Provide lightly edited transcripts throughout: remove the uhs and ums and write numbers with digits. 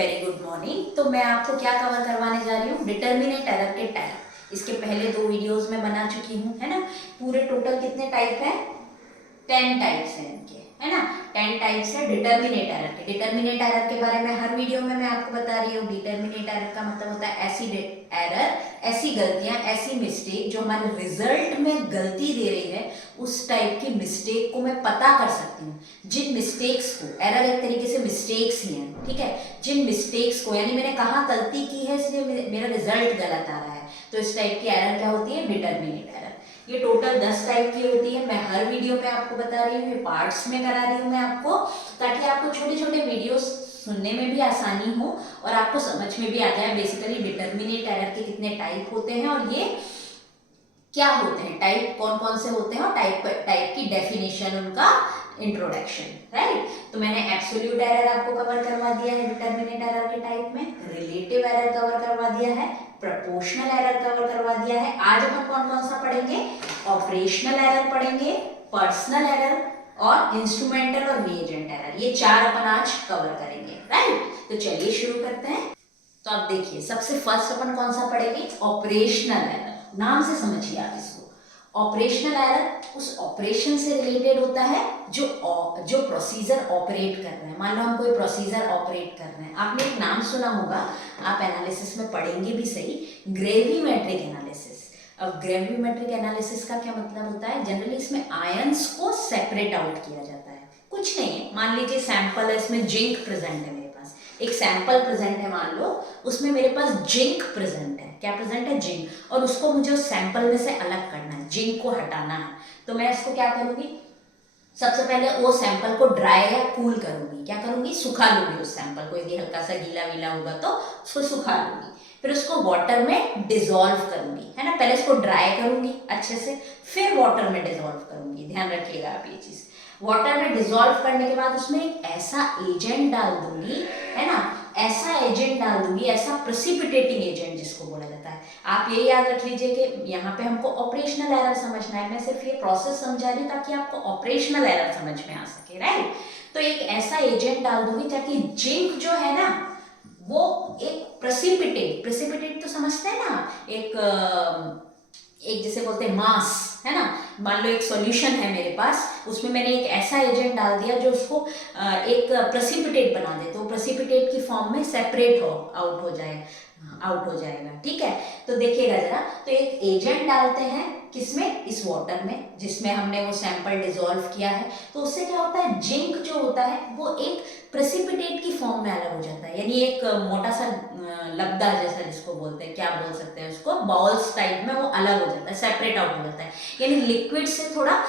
Very good morning. तो मैं आपको क्या कवर करवाने जा रही हूँ, डिटर्मिनेट एरर के टाइप। इसके पहले 2 वीडियोस में बना चुकी हूँ, है ना। पूरे टोटल कितने टाइप हैं? 10 टाइप्स हैं इनके, है ना। 10 टाइप्स है डिटर्मिनेट एरर के। डिटर्मिनेट एरर के बारे में हर वीडियो में मैं आपको बता रही हूँ। डिटर्मिनेट एरर का मतलब होता है ऐसी एरर, ऐसी गलतियां, ऐसी मिस्टेक जो हमारे रिजल्ट में गलती दे रही है, उस टाइप की मिस्टेक को मैं पता कर सकती हूँ। जिन मिस्टेक्स को, एरर एक तरीके से मिस्टेक्स ही हैं, ठीक है। जिन मिस्टेक्स को, यानी मैंने कहाँ गलती की है इसलिए मेरा रिजल्ट गलत आ रहा है, तो इस टाइप की एरर क्या होती है? Determinate error. ये टोटल 10 टाइप की होती है। मैं हर वीडियो में आपको बता रही हूँ, ये पार्ट्स में करा रही हूँ मैं आपको, ताकि आपको छोटे छोटे वीडियोस सुनने में भी आसानी हो और आपको समझ में भी आ जाए बेसिकली डिटर्मिनेट एरर के कितने टाइप होते हैं और ये क्या होते हैं, टाइप कौन कौन से होते हैं और टाइप की डेफिनेशन, उनका इंट्रोडक्शन, राइट। तो मैंने एब्सोल्यूट एरर आपको कवर करवा दिया है डिटर्मिनेट एरर के टाइप में, रिलेटिव एरर कवर करवा दिया है, प्रोपोर्शनल एरर कवर करवा दिया है। आज हम कौन कौन सा पढ़ेंगे? ऑपरेशनल एरर पढ़ेंगे, पर्सनल एरर और इंस्ट्रूमेंटल और रिएजेंट एरर। ये 4 अपन आज कवर करेंगे, राइट। तो चलिए शुरू करते हैं। तो अब देखिए, सबसे फर्स्ट अपन कौन सा पढ़ेंगे? Operational error. नाम से समझिए आप इसको। ऑपरेशनल एरर उस ऑपरेशन से रिलेटेड होता है जो प्रोसीजर ऑपरेट कर रहे हैं। मान लो हम कोई प्रोसीजर ऑपरेट कर रहे हैं, आपने एक नाम सुना होगा, आप एनालिसिस में पढ़ेंगे भी सही, ग्रेविमेट्रिक एनालिसिस। अब ग्रेविमेट्रिक एनालिसिस का क्या मतलब होता है? जनरली इसमें आयंस को सेपरेट आउट किया जाता है। कुछ नहीं है, मान लीजिए सैंपल है, इसमें जिंक प्रेजेंट है, मेरे पास एक सैंपल प्रेजेंट है, मान लो उसमें मेरे पास जिंक प्रेजेंट है। क्या प्रेजेंट है? जिंक। और उसको मुझे उस सैंपल में से अलग करना है, जिंक को हटाना है। तो मैं इसको क्या करूंगी? सबसे पहले वो सैंपल को ड्राई या कूल करूंगी। क्या करूंगी? सुखा लूंगी उस सैंपल को। यदि हल्का सा गीला वीला होगा तो उसको सुखा लूंगी, फिर उसको वाटर में डिसॉल्व करूंगी, है ना। पहले इसको ड्राई करूंगी अच्छे से, फिर वाटर में डिसॉल्व करूंगी। ध्यान रखिएगा आप ये चीज। वाटर में डिसॉल्व करने के बाद उसमें एक ऐसा एजेंट डाल दूंगी, है ना, ऐसा एजेंट डाल दूंगी, ऐसा प्रेसिपिटेटिंग एजेंट जिसको बोला जाता है। आप ये याद रख लीजिए कि यहाँ पे हमको ऑपरेशनल एरर समझना है। मैं सिर्फ ये प्रोसेस समझा रही हूँ ताकि आपको ऑपरेशनल एरर समझ में आ सके, राइट। तो एक ऐसा एजेंट डाल दूंगी ताकि जिंक जो है ना, वो एक प्रेसिपिटेट तो समझते हैं ना, एक जैसे बोलते हैं मास, है ना। मान लो एक सॉल्यूशन है मेरे पास, उसमें मैंने एक ऐसा एजेंट डाल दिया जो उसको एक प्रेसिपिटेट बना दे, तो प्रेसिपिटेट की फॉर्म में सेपरेट आउट हो जाएगा, ठीक है। तो देखिएगा जरा, तो एक एजेंट डालते हैं किसमें? इस वाटर में, जिसमें हमने वो सैंपल डिसॉल्व किया है। तो उससे क्या होता है? जिंक जो होता है वो एक प्रेसिपिटेट की फॉर्म में अलग हो जाता है, यानी एक मोटा सा लब्दा जैसा, जिसको बोलते हैं, क्या बोल सकते हैं उसको, बॉल्स टाइप में वो अलग हो जाता है, सेपरेट आउट हो जाता है। यानी लिक्विड से थोड़ा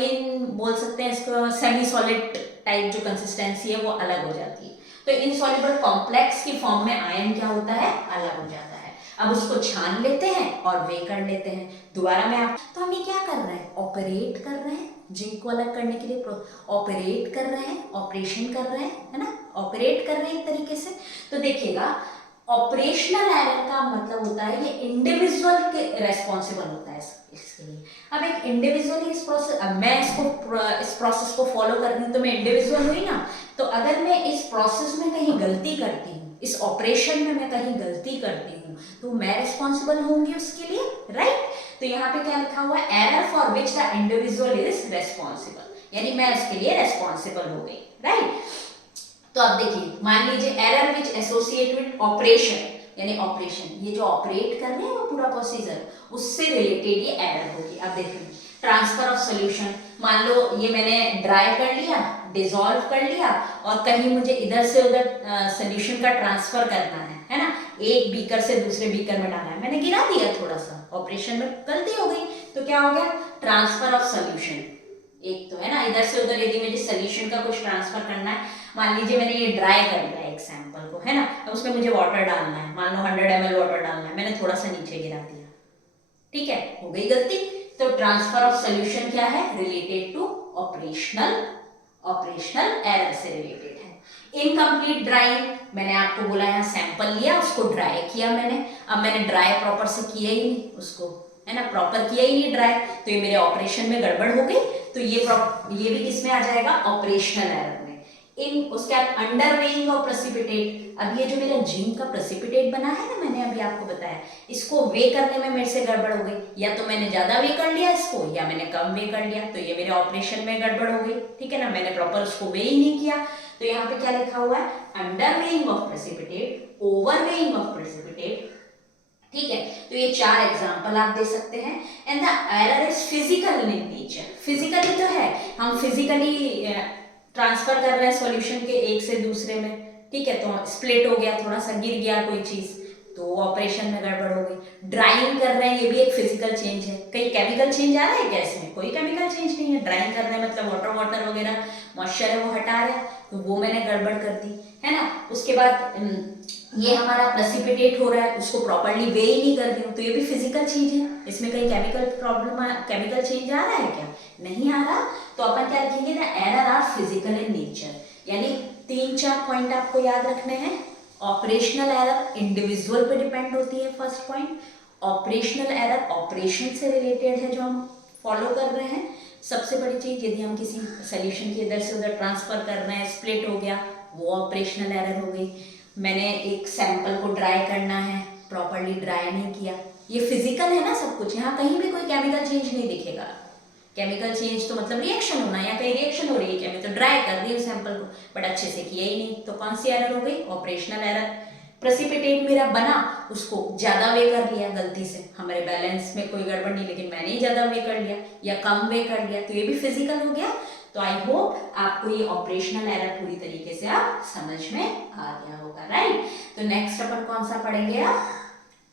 इन बोल सकते हैं इसको सेमी सॉलिड टाइप जो कंसिस्टेंसी है वो अलग हो जाती है। तो इनसॉल्युबल कॉम्प्लेक्स की फॉर्म में आयन क्या होता है? अलग हो जाता है। अब उसको छान लेते हैं और वे कर लेते हैं। दोबारा मैं आप, तो हम ये क्या कर रहे हैं? ऑपरेट कर रहे हैं, जिंक को अलग करने के लिए ऑपरेट कर रहे हैं, ऑपरेशन कर रहे हैं, है ना, ऑपरेट कर रहे हैं एक तरीके से। तो देखिएगा, ऑपरेशनल एरर का मतलब होता है ये इंडिविजुअल के रेस्पॉन्सिबल होता है इसके लिए। अब एक इंडिविजुअली इस प्रोसेस, अब मैं इस प्रोसेस को फॉलो कर रही हूँ तो मैं इंडिविजुअल हुई ना। तो अगर मैं इस प्रोसेस में कहीं गलती करती हूँ, इस ऑपरेशन में मैं कहीं गलती करती हूँ, तो मैं रिस्पॉन्सिबल होंगी उसके लिए, राइट। तो यहाँ पे क्या लिखा हुआ है? Error for which the individual is responsible, यानी मैं उसके लिए रेस्पॉन्सिबल हो गई, राइट। तो अब देखिए, मान लीजिए error which associate with operation, यानी ऑपरेशन, ये जो ऑपरेट कर रहे हैं वो पूरा प्रोसीजर, उससे रिलेटेड ये एरर होगी। अब देखिए, ट्रांसफर ऑफ सॉल्यूशन, मान लो ये मैंने ड्राई कर लिया, डिसॉल्व कर लिया, और कहीं मुझे इधर से उधर सॉल्यूशन का ट्रांसफर करना है ना, एक बीकर से दूसरे बीकर में डालना है, मैंने गिरा दिया थोड़ा सा, ऑपरेशन में गलती हो गई, तो क्या हो गया? Transfer of solution. एक तो है ना, इधर से उधर यदि मुझे सॉल्यूशन का कुछ ट्रांसफर करना है, मान लीजिए मैंने ये ड्राई कर लिया एक सैंपल को, है ना, अब उसमें मुझे वाटर डालना है, मान लो 100 ml वाटर डालना है, मैंने थोड़ा सा नीचे गिरा दिया, ठीक है, हो गई गलती। तो ट्रांसफर ऑफ सॉल्यूशन क्या है? रिलेटेड टू ऑपरेशनल एरर से रिलेटेड है। इनकम्प्लीट ड्राइंग, मैंने आपको बोला यहाँ सैंपल लिया, उसको ड्राई किया मैंने, अब मैंने ड्राई प्रॉपर से किया ही नहीं उसको, है ना, प्रॉपर किया ही नहीं ड्राई, तो ये मेरे ऑपरेशन में गड़बड़ हो गई। तो ये भी किस में आ जाएगा? ऑपरेशनल एरर में। इन उसके बाद अंडर वेइंग ऑफ प्रेसिपिटेट। अब ये जो मेरा जिंक का प्रेसिपिटेट बना है ना, मैंने अभी आपको बताया, इसको वे करने में मेरे से गड़बड़ हो गई, या तो मैंने ज्यादा वे कर लिया इसको या मैंने कम वे कर लिया, तो ये मेरे ऑपरेशन में गड़बड़ हो गई, ठीक है ना, मैंने प्रॉपर उसको वे ही नहीं किया। तो यहाँ पे क्या लिखा हुआ है, under weighing of precipitate, over weighing of precipitate, ठीक है। तो ये 4 एग्जांपल आप दे सकते हैं। And the error is physical in nature, physically तो है, हम फिजिकली ट्रांसफर कर रहे हैं सॉल्यूशन के एक से दूसरे में, ठीक है, तो स्प्लिट हो गया, थोड़ा सा गिर गया कोई चीज, तो ऑपरेशन में गड़बड़ हो गई। ड्राइंग कर रहे हैं, ये भी एक फिजिकल चेंज है। कहीं केमिकल चेंज आ रहा है क्या इसमें? कोई केमिकल चेंज नहीं है। ड्राइंग कर रहे हैं मतलब वाटर वाटर वगैरह मॉइस्चर है वो हटा रहे हैं, तो वो मैंने गड़बड़ कर दी, है ना। उसके बाद ये हमारा प्रेसिपिटेट हो रहा है, उसको प्रॉपर्ली वे ही नहीं कर रही हूँ, तो ये भी फिजिकल चीज है। इसमें कहीं केमिकल प्रॉब्लम, केमिकल चेंज आ रहा है क्या? नहीं आ रहा। तो अपन क्या लिखेंगे ना, error are physical in nature. यानी 3-4 पॉइंट आपको याद रखने हैं। ऑपरेशनल एरर इंडिविजुअल पे डिपेंड होती है, first point. Operational error operation से रिलेटेड है जो हम फॉलो कर रहे हैं। सबसे बड़ी चीज, यदि हम किसी सोल्यूशन के इधर से उधर ट्रांसफर कर रहे हैं, स्प्लिट हो गया, वो ऑपरेशनल एरर हो गई। मैंने एक सैंपल को ड्राई करना है, प्रॉपर्ली ड्राई नहीं किया, ये फिजिकल है ना सब कुछ। यहाँ कहीं भी कोई केमिकल चेंज नहीं दिखेगा। केमिकल चेंज तो मतलब रिएक्शन होना, या कहीं रिएक्शन हो रही है क्या, मैं तो ड्राई कर रही हूँ सैंपल को, बट अच्छे से किया ही नहीं, तो कौन सी एरर हो गई? Operational error. प्रेसिपिटेट मेरा बना, उसको ज्यादा वे कर लिया गलती से, हमारे बैलेंस में कोई गड़बड़ नहीं, लेकिन मैंने ही ज्यादा वे कर लिया या कम वे कर लिया, तो ये भी फिजिकल हो गया। तो आई होप आपको ये ऑपरेशनल एरर पूरी तरीके से आप समझ में आ गया होगा, राइट। तो नेक्स्ट अपन कौन सा पढ़ेंगे आप?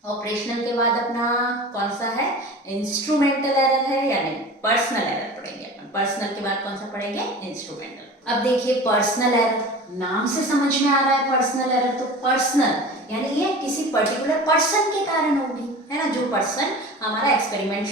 ऑपरेशनल के बाद अपना कौन सा है? इंस्ट्रूमेंटल एरर है, यानी पर्सनल एरर पढ़ेंगे अपन। पर्सनल के बाद कौन सा पढ़ेंगे? इंस्ट्रूमेंटल। अब देखिए पर्सनल एरर, नाम से समझ में आ रहा है पर्सनल एरर, तो पर्सनल यानी ये किसी पर्टिकुलर पर्सन के कारण होगी, है ना, जो पर्सन हमारा एक्सपेरिमेंट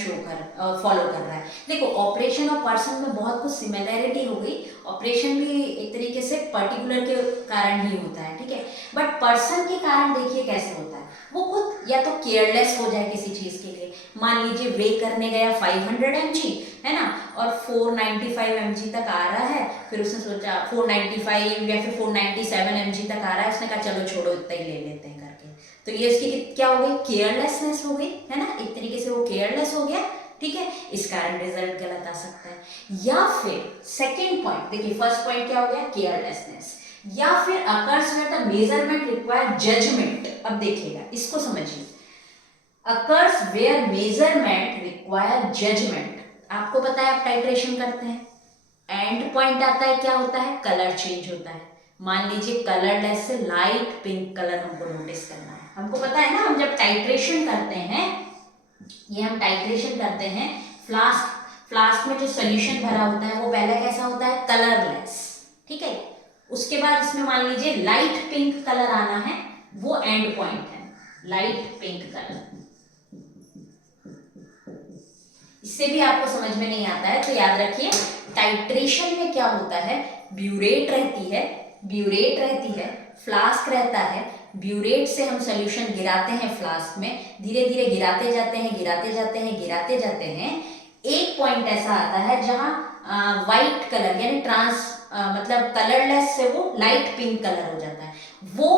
फॉलो कर रहा है। देखो ऑपरेशन और पर्सन में बहुत कुछ सिमिलैरिटी हो गई। ऑपरेशन भी एक तरीके से पर्टिकुलर के कारण ही होता है, ठीक है, बट पर्सन के कारण देखिए कैसे होता है। वो खुद या तो केयरलेस हो जाए किसी चीज के लिए, मान लीजिए वे करने गया 500 mg, है ना, और 495 mg तक आ रहा है, फिर उसने सोचा 495 या फिर 497 mg तक आ रहा है, उसने कहा चलो छोड़ो इतना ही ले लेते हैं करके, तो ये इसकी क्या हो गई? केयरलेसनेस हो गई, है ना, एक तरीके से वो केयरलेस हो गया, ठीक है, इस कारण रिजल्ट गलत आ सकता है। या फिर सेकेंड पॉइंट देखिए, फर्स्ट पॉइंट क्या हो गया? केयरलेसनेस। या फिर occurs where the measurement require judgement. अब देखिएगा, इसको समझिए, occurs where measurement require judgement. आपको पता है आप टाइट्रेशन करते हैं, एंड पॉइंट आता है, क्या होता है? कलर चेंज होता है। मान लीजिए कलरलेस से लाइट पिंक कलर हमको नोटिस करना है, हमको पता है ना, हम जब टाइट्रेशन करते हैं, ये हम टाइट्रेशन करते हैं, फ्लास्क में जो सोल्यूशन भरा होता है वो पहले कैसा होता है? कलरलेस, ठीक है, उसके बाद इसमें मान लीजिए लाइट पिंक कलर आना है, वो एंड पॉइंट है, लाइट पिंक कलर। इससे भी आपको समझ में नहीं आता है तो याद रखिए, टाइट्रेशन में क्या होता है? ब्यूरेट रहती है, फ्लास्क रहता है, ब्यूरेट से हम सोल्यूशन गिराते हैं फ्लास्क में, धीरे धीरे गिराते जाते हैं, एक पॉइंट ऐसा आता है जहां वाइट कलर यानी मतलब कलरलेस से वो लाइट पिंक कलर हो जाता है। वो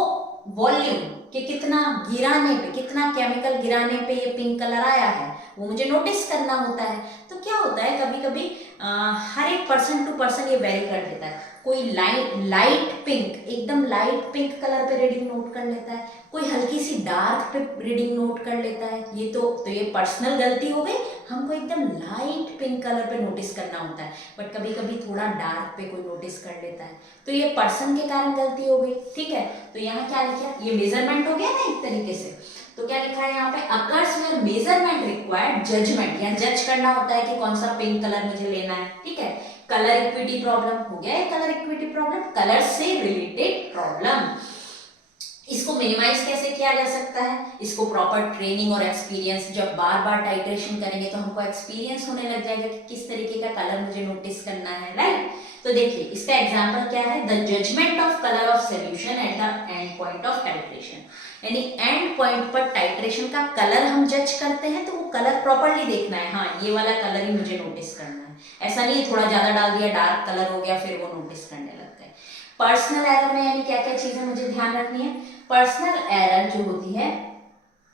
वॉल्यूम कि कितना गिराने पे, कितना केमिकल गिराने पे ये पिंक कलर आया है, वो मुझे नोटिस करना होता है। तो क्या होता है, कभी कभी हर एक पर्सन टू पर्सन ये वेरी कर देता है। कोई लाइट पिंक, एकदम लाइट पिंक कलर पे रीडिंग नोट कर लेता है, कोई हल्की सी डार्क पे रीडिंग नोट कर लेता है। ये तो ये पर्सनल गलती हो गई, हमको एकदम लाइट पिंक कलर पे नोटिस करना होता है, बट कभी कभी थोड़ा डार्क पे कोई नोटिस कर लेता है, तो ये पर्सन के कारण गलती हो गई, ठीक है। तो यहाँ क्या लिखा? ये मेजरमेंट हो गया ना एक तरीके से, तो क्या लिखा है यहाँ पे? Occurs where measurement required judgement, या जज करना होता है कि कौन सा पिंक कलर मुझे लेना है, ठीक है। कलर इक्विटी प्रॉब्लम हो गया है, कलर इक्विटी प्रॉब्लम, कलर से रिलेटेड प्रॉब्लम। इसको मिनिमाइज कैसे किया जा सकता है? इसको प्रॉपर ट्रेनिंग और एक्सपीरियंस, जब बार बार टाइट्रेशन करेंगे तो हमको एक्सपीरियंस होने लग जाएगा कि किस तरीके का कलर मुझे नोटिस करना है, राइट। तो देखिए इसका एग्जांपल क्या है? The judgement of colour of solution at the end point of titration, यानी एंड पॉइंट पर टाइट्रेशन का कलर हम जज करते हैं, तो वो कलर प्रॉपरली देखना है, हाँ ये वाला कलर ही मुझे नोटिस करना है, ऐसा नहीं थोड़ा ज्यादा डाल दिया, डार्क कलर हो गया, फिर वो नोटिस करने लग गए। पर्सनल एरर में यानी क्या क्या चीजें मुझे ध्यान रखनी है। पर्सनल एरर जो होती है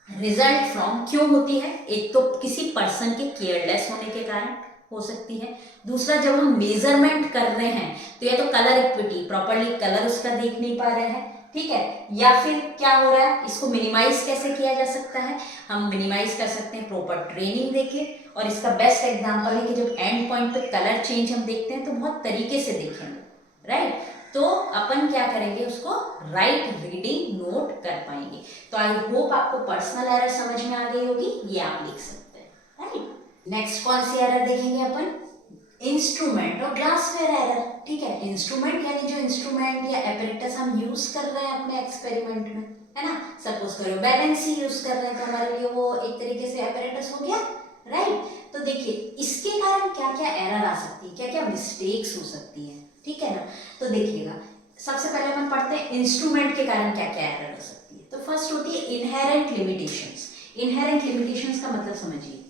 रिजल्ट फ्रॉम क्यों होती है, एक तो किसी पर्सन के केयरलेस होने के कारण हो सकती है। दूसरा, जब हम मेजरमेंट कर रहे हैं तो या तो कलर इक्विटी, प्रॉपरली कलर उसका देख नहीं पा रहे हैं, ठीक है, या फिर क्या हो रहा है, इसको मिनिमाइज कैसे किया जा सकता है, हम मिनिमाइज कर सकते हैं प्रॉपर ट्रेनिंग देके। और इसका बेस्ट एग्जांपल है कि जब एंड पॉइंट पे कलर चेंज हम देखते हैं तो बहुत तरीके से देखेंगे, राइट। तो अपन क्या करेंगे, उसको राइट रीडिंग नोट कर पाएंगे। तो आई होप आपको पर्सनल एरर समझ में आ गई होगी, ये आप लिख सकते हैं, राइट। नेक्स्ट कौन सी एरर देखेंगे अपन, इंस्ट्रूमेंट और ग्लासवेयर एरर, ठीक है। इंस्ट्रूमेंट यानी जो इंस्ट्रूमेंट या एपरेटस हम यूज कर रहे हैं अपने एक्सपेरिमेंट में, है ना, सपोज करो बैलेंस ही यूज कर रहे हैं तो हमारे लिए वो एक तरीके से एपरेटस हो गया, राइट। तो देखिए इसके कारण क्या क्या एरर आ सकती है, क्या क्या मिस्टेक्स हो सकती है, ठीक है ना। तो देखिएगा सबसे पहले अपन पढ़ते हैं इंस्ट्रूमेंट के कारण क्या क्या एरर हो सकती है। तो फर्स्ट होती है इनहेरेंट लिमिटेशंस। इनहेरेंट लिमिटेशंस का मतलब समझिए,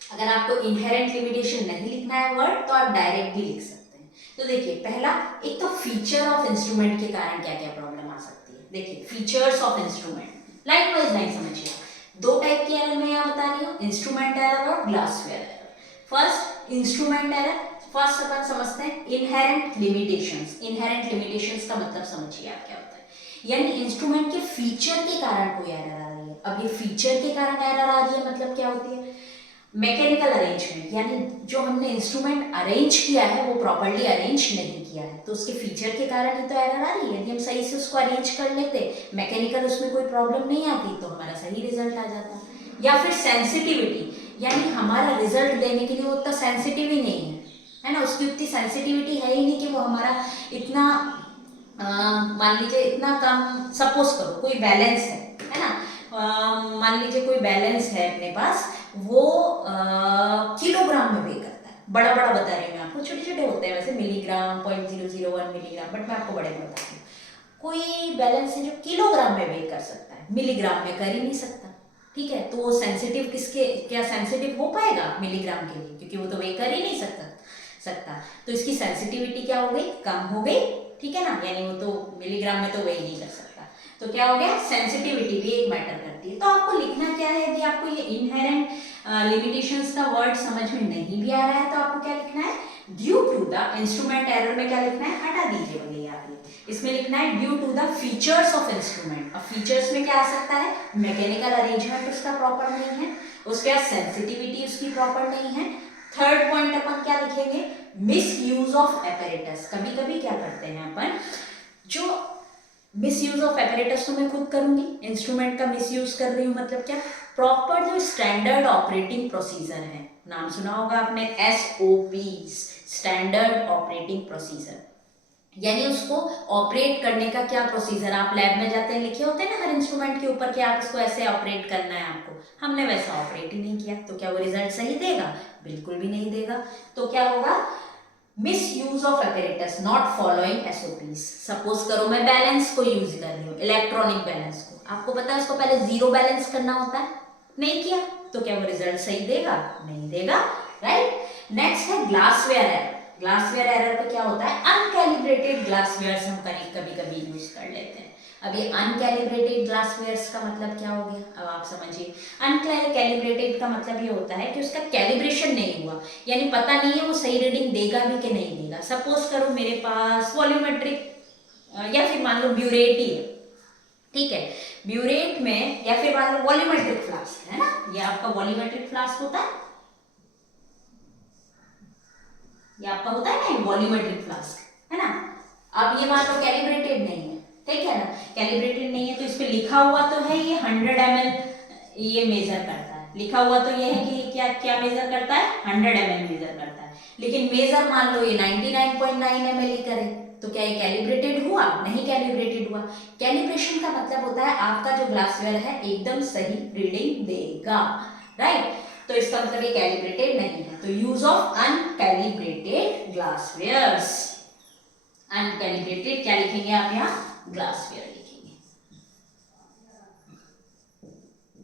अगर आपको इनहेरेंट लिमिटेशन नहीं लिखना है वर्ड तो आप डायरेक्ट भी लिख सकते हैं। तो देखिए पहला, एक तो फीचर ऑफ इंस्ट्रूमेंट के कारण क्या क्या प्रॉब्लम आ सकती है। देखिए features of instrument, line wise line समझिए। दो टाइप के एरर मैं यहाँ बता रही हूँ, इंस्ट्रूमेंट एरर और glassware error. First instrument error, first अपन समझते हैं इनहेरेंट लिमिटेशंस। इनहेरेंट लिमिटेशंस का मतलब समझिए आप क्या होता है, यानी इंस्ट्रूमेंट के फीचर के कारण कोई एरर आ रही है। अब ये फीचर के कारण एरर आ रही है मतलब क्या होती है, मैकेनिकल अरेंजमेंट, यानी जो हमने इंस्ट्रूमेंट अरेंज किया है वो प्रॉपर्ली अरेंज नहीं किया है, तो उसके फीचर के कारण ही तो एरर आ रही है। यदि हम सही से उसको अरेंज कर लेते, मैकेनिकल उसमें कोई प्रॉब्लम नहीं आती, तो हमारा सही रिजल्ट आ जाता। या फिर सेंसिटिविटी, यानी हमारा रिजल्ट देने के लिए वो उतना सेंसिटिव ही नहीं है ना, उसकी उतनी सेंसिटिविटी है ही नहीं कि वो हमारा इतना मान लीजिए इतना कम, सपोज करो कोई बैलेंस है ना, मान लीजिए कोई बैलेंस है अपने पास, वो किलोग्राम में वे करता है, बड़ा बड़ा बता रही हूँ मैं आपको, छोटे छोटे होते हैं वैसे मिलीग्राम, 0.001 मिलीग्राम, बट मैं आपको बड़े में बता रही हूँ। कोई बैलेंस है जो किलोग्राम में वे कर सकता है, मिलीग्राम में कर ही नहीं सकता, ठीक है। तो वो सेंसिटिव किसके, क्या सेंसिटिव हो पाएगा मिलीग्राम के लिए, क्योंकि वो तो वे कर ही नहीं सकता। तो इसकी सेंसिटिविटी क्या हो गई, कम हो गई, ठीक है ना, यानी वो तो मिलीग्राम में तो वे ही नहीं कर सकता। तो क्या हो गया, सेंसिटिविटी भी एक मैटर करती है। तो आपको लिखना क्या है, यदि आपको ये इनहेरेंट लिमिटेशंस का वर्ड समझ में नहीं भी आ रहा है तो आपको क्या लिखना है, due to the instrument error में क्या लिखना है, हटा दीजिए भैया आप, इसमें लिखना है due to the features of instrument. अब फीचर्स में क्या आ सकता है, मैकेनिकल अरेंजमेंट उसका प्रॉपर नहीं है, उसके बाद सेंसिटिविटी उसकी प्रॉपर नहीं है। थर्ड पॉइंट अपन क्या लिखेंगे, मिस यूज ऑफ एपरेटस। कभी कभी क्या करते हैं अपन, जो मिस यूज ऑफ एपरेटस तो मैं खुद करूंगी, इंस्ट्रूमेंट का मिस यूज कर रही हूँ, मतलब क्या, प्रॉपर जो स्टैंडर्ड ऑपरेटिंग प्रोसीजर है, नाम सुना होगा आपने, SOP, स्टैंडर्ड ऑपरेटिंग प्रोसीजर, यानी उसको ऑपरेट करने का क्या प्रोसीजर, आप लैब में जाते हैं लिखे होते हैं ना हर इंस्ट्रूमेंट के ऊपर कि आप इसको ऐसे ऑपरेट करना है आपको, हमने वैसा ऑपरेट ही नहीं किया, तो क्या वो रिजल्ट सही देगा, बिल्कुल भी नहीं देगा। तो क्या होगा, miss use of apparatus, not following SOPs। Suppose करो मैं बैलेंस को यूज कर रही हूँ, इलेक्ट्रॉनिक बैलेंस को, आपको पता है उसको पहले जीरो बैलेंस करना होता है, नहीं किया तो क्या वो रिजल्ट सही देगा, नहीं देगा, राइट। नेक्स्ट है ग्लासवेयर एरर। ग्लासवेयर एरर पे क्या होता है, अनकैलिब्रेटेड ग्लासवेयर्स हम कभी कभी यूज कर लेते हैं। अब ये अनकैलिब्रेटेड ग्लासवेयर्स का मतलब क्या हो गया, अब आप समझिए। अनकैलिब्रेटेड का मतलब ये होता है कि उसका कैलिब्रेशन नहीं हुआ, यानी पता नहीं है वो सही रीडिंग देगा भी कि नहीं देगा। सपोज करो मेरे पास वॉल्यूमेट्रिक या फिर मान लो ब्यूरेट ही है, ठीक है, ब्यूरेट में या फिर मान लो वॉल्यूमेट्रिक फ्लास्क है ना, ये आपका वॉल्यूमेट्रिक फ्लास्क होता है, ये आपका होता है ना वॉल्यूमेट्रिक फ्लास्क, है ना। अब ये मान लो कैलिब्रेटेड नहीं है, ठीक है ना, कैलिब्रेटेड नहीं है तो इस पे लिखा हुआ तो है ये 100 ml ये मेजर करता है, लिखा हुआ तो ये है कि क्या क्या मेजर करता है, 100 ml मेजर करता है, लेकिन मेजर मान लो ये 99.9 ml ही करे, तो क्या ये कैलिब्रेटेड हुआ, नहीं कैलिब्रेटेड हुआ। कैलिब्रेशन का मतलब होता है आपका जो ग्लासवेयर है एकदम सही रीडिंग देगा, राइट। तो इसका मतलब ये कैलिब्रेटेड नहीं है, तो use of uncalibrated glasswares. Uncalibrated क्या लिखेंगे आप यहाँ, ग्लासवेयर लिखेंगे।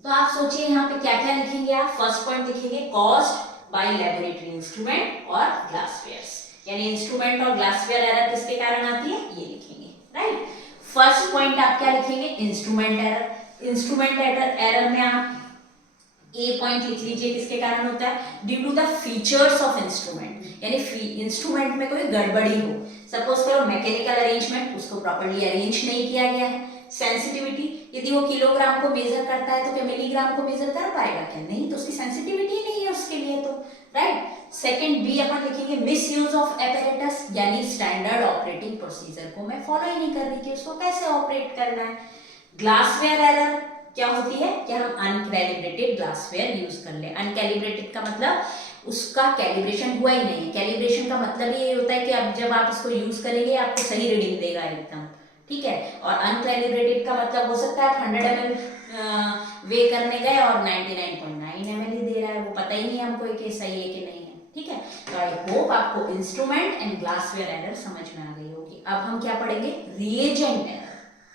तो आप सोचिए यहाँ पे क्या क्या लिखेंगे आप, फर्स्ट पॉइंट लिखेंगे कॉज्ड बाय लैबोरेटरी इंस्ट्रूमेंट और ग्लासवेयर्स, यानी इंस्ट्रूमेंट और ग्लासवेयर एरर किसके कारण आती है, ये लिखेंगे, राइट। फर्स्ट पॉइंट आप क्या लिखेंगे, इंस्ट्रूमेंट एरर। इंस्ट्रूमेंट एरर में आप ए पॉइंट लिख लीजिए, किसके कारण होता है, due to the features of instrument, यानी इंस्ट्रूमेंट में कोई गड़बड़ी हो, सपोज करो मैकेनिकल अरेंजमेंट, उसको प्रॉपर्ली अरेंज नहीं किया गया है। सेंसिटिविटी, यदि वो किलोग्राम को मेजर करता है तो क्या मिलीग्राम को मेजर कर पाएगा, क्या नहीं, तो उसकी सेंसिटिविटी नहीं है उसके लिए, तो राइट। सेकंड बी अपन लिखेंगे मिस यूज ऑफ एपेरेटस, यानी स्टैंडर्ड ऑपरेटिंग प्रोसीजर को मैं फॉलो ही नहीं कर रही कि उसको कैसे ऑपरेट करना है। ग्लासवेयर एरर क्या होती है कि हम अनकैलिब्रेटेड ग्लासवेयर यूज कर ले। अनकैलिब्रेटेड का मतलब उसका कैलिब्रेशन हुआ ही नहीं है। कैलिब्रेशन का मतलब ये होता है कि अब जब आप इसको यूज करेंगे आपको सही रीडिंग देगा एकदम, ठीक है। और अनकैलिब्रेटेड का मतलब हो सकता है आप 100 ml वे करने गए और 99.9 ml ही दे रहा है, वो पता ही नहीं हमको कि सही है कि नहीं है, ठीक है। तो आई होप आपको इंस्ट्रूमेंट एंड ग्लासवेयर एरर समझ में आ गई होगी। अब हम क्या पढ़ेंगे, रिएजेंट एरर।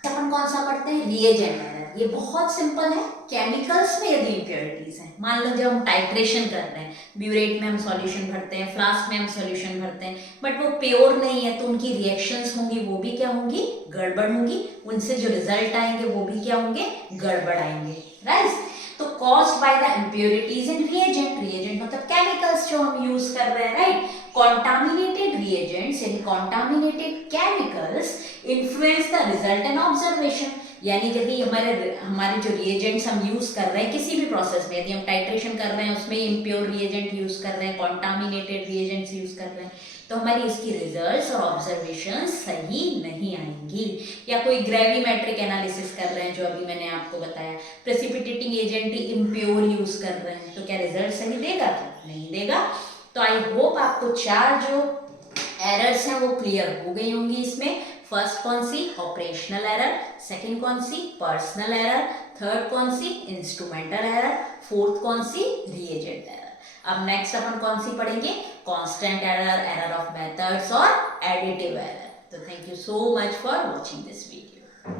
अपन कौन सा पढ़ते हैं, रिएजेंट एरर। ये बहुत सिंपल है, केमिकल्स में यदि इंप्योरिटीज हैं, मान लो जब हम टाइट्रेशन कर रहे हैं, ब्यूरेट में हम सॉल्यूशन भरते हैं, फ्लास्क में हम सॉल्यूशन भरते हैं, बट वो प्योर नहीं है, तो उनकी रिएक्शंस होंगी, वो भी क्या होंगी, गड़बड़ होंगी, उनसे जो रिजल्ट आएंगे वो भी क्या होंगे, गड़बड़ आएंगे, राइट। तो caused by the impurities in reagent, reagent मतलब केमिकल्स जो हम यूज कर रहे हैं, राइट। contaminated reagents यानी contaminated chemicals influence the result and observation, यानी यदि हमारे जो रिएजेंट्स हम यूज कर रहे हैं किसी भी प्रोसेस में, यदि हम टाइट्रेशन कर रहे हैं उसमें इम्प्योर रिएजेंट यूज कर रहे हैं, कॉन्टामिनेटेड रिएजेंट्स यूज कर रहे हैं, तो हमारी उसकी रिजल्ट्स और ऑब्जर्वेशन सही नहीं आएंगी। या कोई ग्रेविमेट्रिक एनालिसिस कर रहे हैं, जो अभी मैंने आपको बताया, प्रेसिपिटेटिंग एजेंट ही इम्प्योर यूज कर रहे हैं, तो क्या रिजल्ट सही देगा, नहीं देगा। तो आई होप आपको 4 जो एरर्स हैं वो क्लियर हो गई होंगी इसमें। फर्स्ट कौन सी, ऑपरेशनल एरर, सेकंड कौन सी, पर्सनल एरर, थर्ड कौन सी, इंस्ट्रूमेंटल एरर, फोर्थ कौन सी, रिएजेंट एरर। अब नेक्स्ट अपन कौन सी पढ़ेंगे, constant error, error of methods और एडिटिव एरर। तो thank you so much for watching this video.